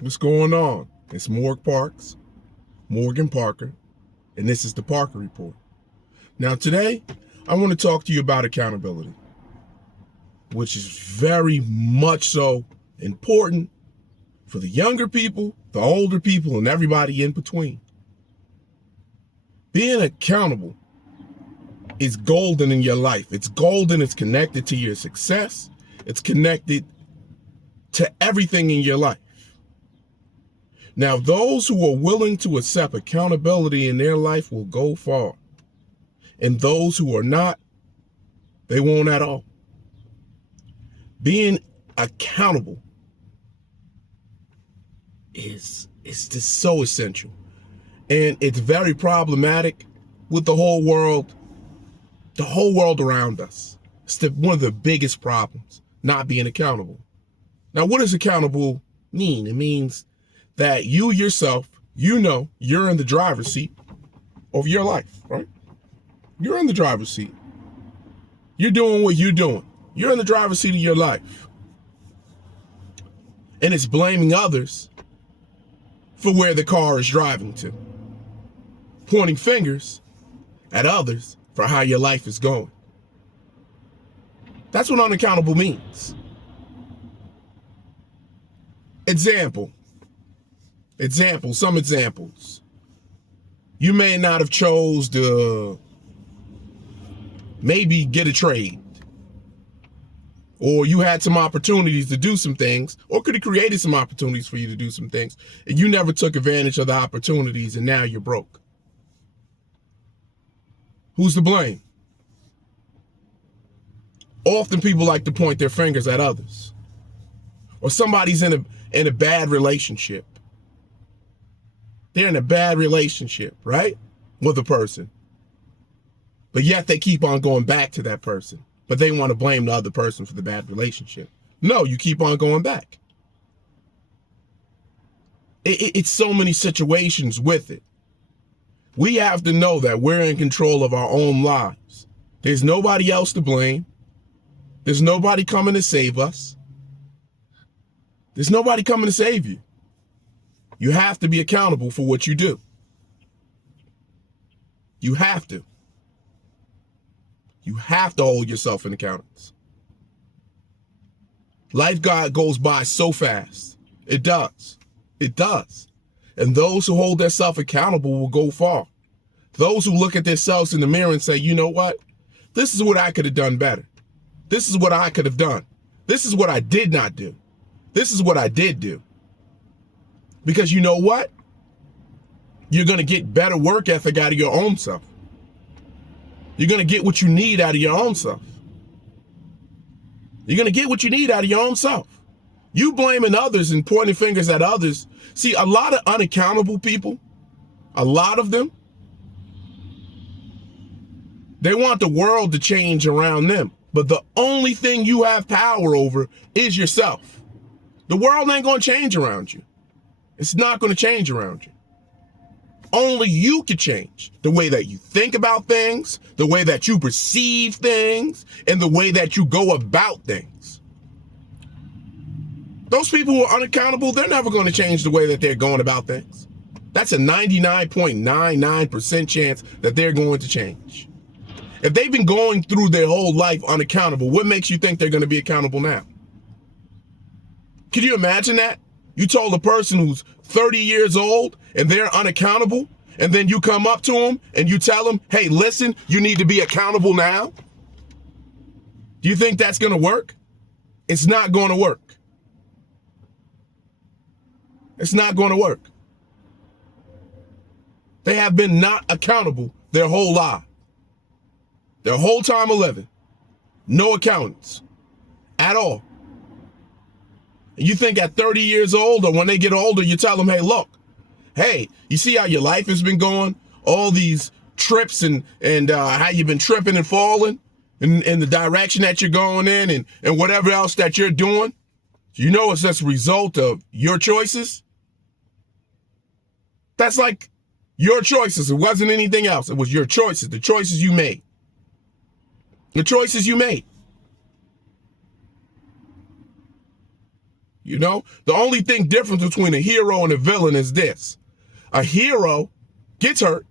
What's going on? It's Morgan Parker, and this is the Parker Report. Now today, I want to talk to you about accountability, which is very much so important for the younger people, the older people, and everybody in between. Being accountable is golden in your life. It's golden. It's connected to your success. It's connected to everything in your life. Now, those who are willing to accept accountability in their life will go far. And those who are not, they won't at all. Being accountable is just so essential. And it's very problematic with the whole world around us. It's one of the biggest problems, not being accountable. Now, what does accountable mean? It means that you yourself, you're in the driver's seat of your life, right? You're in the driver's seat. You're doing what you're doing. You're in the driver's seat of your life. And it's blaming others for where the car is driving to. Pointing fingers at others for how your life is going. That's what unaccountable means. Some examples. You may not have chose to maybe get a trade, or you had some opportunities to do some things, or could have created some opportunities for you to do some things, and you never took advantage of the opportunities, and now you're broke. Who's to blame? Often people like to point their fingers at others, or somebody's in a bad relationship. They're in a bad relationship, right? With a person. But yet they keep on going back to that person. But they want to blame the other person for the bad relationship. No, you keep on going back. It's so many situations with it. We have to know that we're in control of our own lives. There's nobody else to blame. There's nobody coming to save us. There's nobody coming to save you. You have to be accountable for what you do. You have to. You have to hold yourself in accountance. Life goes by so fast. It does. It does. And those who hold themselves accountable will go far. Those who look at themselves in the mirror and say, you know what? This is what I could have done better. This is what I could have done. This is what I did not do. This is what I did do. Because you know what? You're going to get better work ethic out of your own self. You're going to get what you need out of your own self. You're going to get what you need out of your own self. You blaming others and pointing fingers at others. See, a lot of unaccountable people, a lot of them, they want the world to change around them. But the only thing you have power over is yourself. The world ain't going to change around you. It's not going to change around you. Only you can change the way that you think about things, the way that you perceive things, and the way that you go about things. Those people who are unaccountable, they're never going to change the way that they're going about things. That's a 99.99% chance that they're going to change. If they've been going through their whole life unaccountable, what makes you think they're going to be accountable now? Can you imagine that? You told a person who's 30 years old and they're unaccountable, and then you come up to them and you tell them, hey, listen, you need to be accountable now. Do you think that's going to work? It's not going to work. It's not going to work. They have been not accountable their whole life. Their whole time of living. No accountants at all. And you think at 30 years old, or when they get older, you tell them, hey, look, hey, you see how your life has been going? All these trips and how you've been tripping and falling in the direction that you're going in and whatever else that you're doing. You know it's just a result of your choices. That's like your choices. It wasn't anything else. It was your choices, the choices you made. The choices you made. You know, the only thing different between a hero and a villain is this. A hero gets hurt,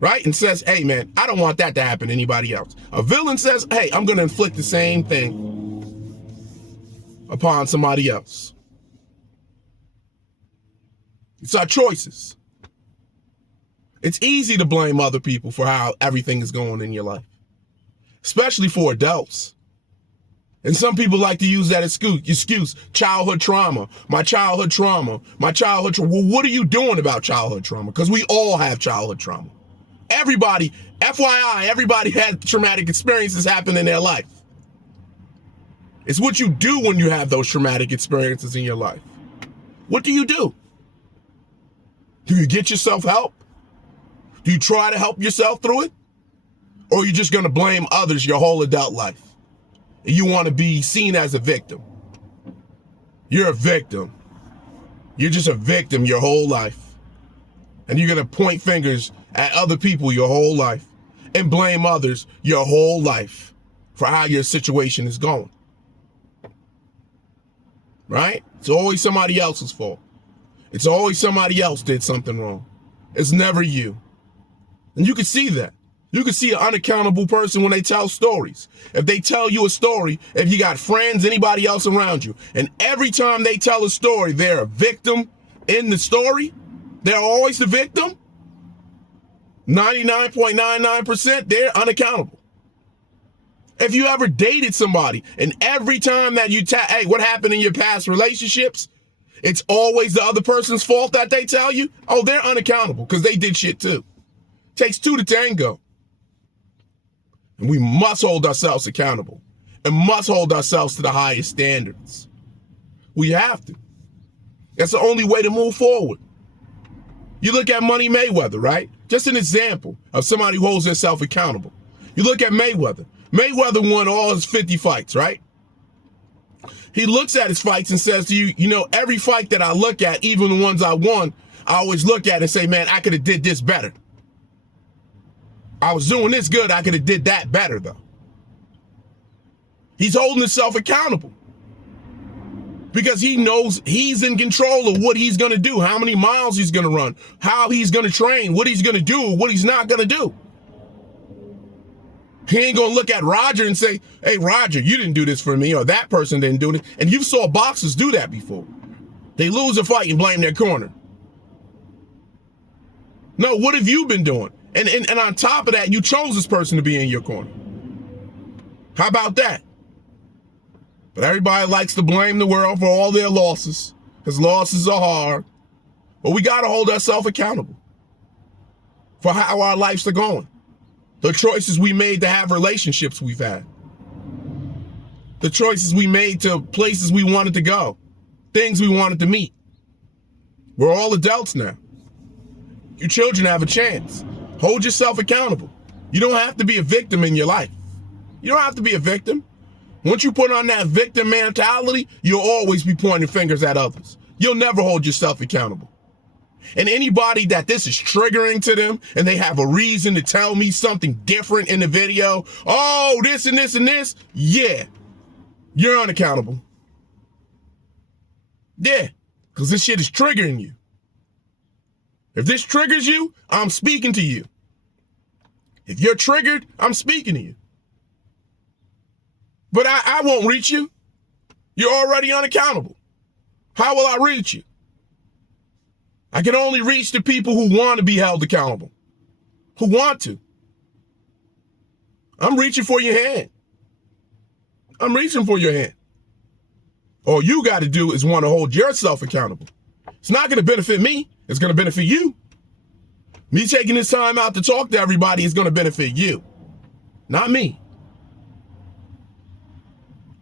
right? And says, hey, man, I don't want that to happen to anybody else. A villain says, hey, I'm going to inflict the same thing upon somebody else. It's our choices. It's easy to blame other people for how everything is going in your life, especially for adults. And some people like to use that excuse, childhood trauma, my childhood trauma, my childhood trauma. Well, what are you doing about childhood trauma? Because we all have childhood trauma. Everybody, FYI, everybody had traumatic experiences happen in their life. It's what you do when you have those traumatic experiences in your life. What do you do? Do you get yourself help? Do you try to help yourself through it? Or are you just going to blame others your whole adult life? You want to be seen as a victim. You're a victim. You're just a victim your whole life. And you're going to point fingers at other people your whole life and blame others your whole life for how your situation is going. Right? It's always somebody else's fault. It's always somebody else did something wrong. It's never you. And you can see that. You can see an unaccountable person when they tell stories. If they tell you a story, if you got friends, anybody else around you, and every time they tell a story, they're a victim in the story, they're always the victim, 99.99%, they're unaccountable. If you ever dated somebody, and every time that you hey, what happened in your past relationships, it's always the other person's fault that they tell you, oh, they're unaccountable because they did shit too. Takes two to tango. And we must hold ourselves accountable and must hold ourselves to the highest standards. We have to. That's the only way to move forward. You look at Money Mayweather, right? Just an example of somebody who holds themselves accountable. You look at Mayweather. Mayweather won all his 50 fights, right? He looks at his fights and says to you, you know, every fight that I look at, even the ones I won, I always look at and say, man, I could have did this better. I was doing this good. I could have did that better, though. He's holding himself accountable because he knows he's in control of what he's going to do, how many miles he's going to run, how he's going to train, what he's going to do, what he's not going to do. He ain't going to look at Roger and say, hey, Roger, you didn't do this for me, or that person didn't do it. And you saw boxers do that before. They lose a fight and blame their corner. No, what have you been doing? And on top of that, you chose this person to be in your corner. How about that? But everybody likes to blame the world for all their losses, because losses are hard. But we got to hold ourselves accountable for how our lives are going. The choices we made to have relationships we've had. The choices we made to places we wanted to go. Things we wanted to meet. We're all adults now. You children have a chance. Hold yourself accountable. You don't have to be a victim in your life. You don't have to be a victim. Once you put on that victim mentality, you'll always be pointing fingers at others. You'll never hold yourself accountable. And anybody that this is triggering to them and they have a reason to tell me something different in the video, oh, this and this and this, yeah, you're unaccountable. Yeah, because this shit is triggering you. If this triggers you, I'm speaking to you. If you're triggered, I'm speaking to you. But I won't reach you. You're already unaccountable. How will I reach you? I can only reach the people who want to be held accountable, who want to. I'm reaching for your hand. I'm reaching for your hand. All you got to do is want to hold yourself accountable. It's not going to benefit me. It's going to benefit you. Me taking this time out to talk to everybody is going to benefit you, not me.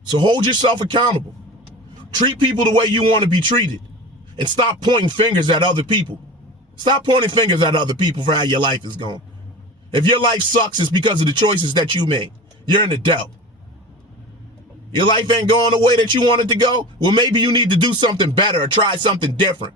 So hold yourself accountable. Treat people the way you want to be treated. And stop pointing fingers at other people. Stop pointing fingers at other people for how your life is going. If your life sucks, it's because of the choices that you made. You're an adult. Your life ain't going the way that you want it to go? Well, maybe you need to do something better or try something different.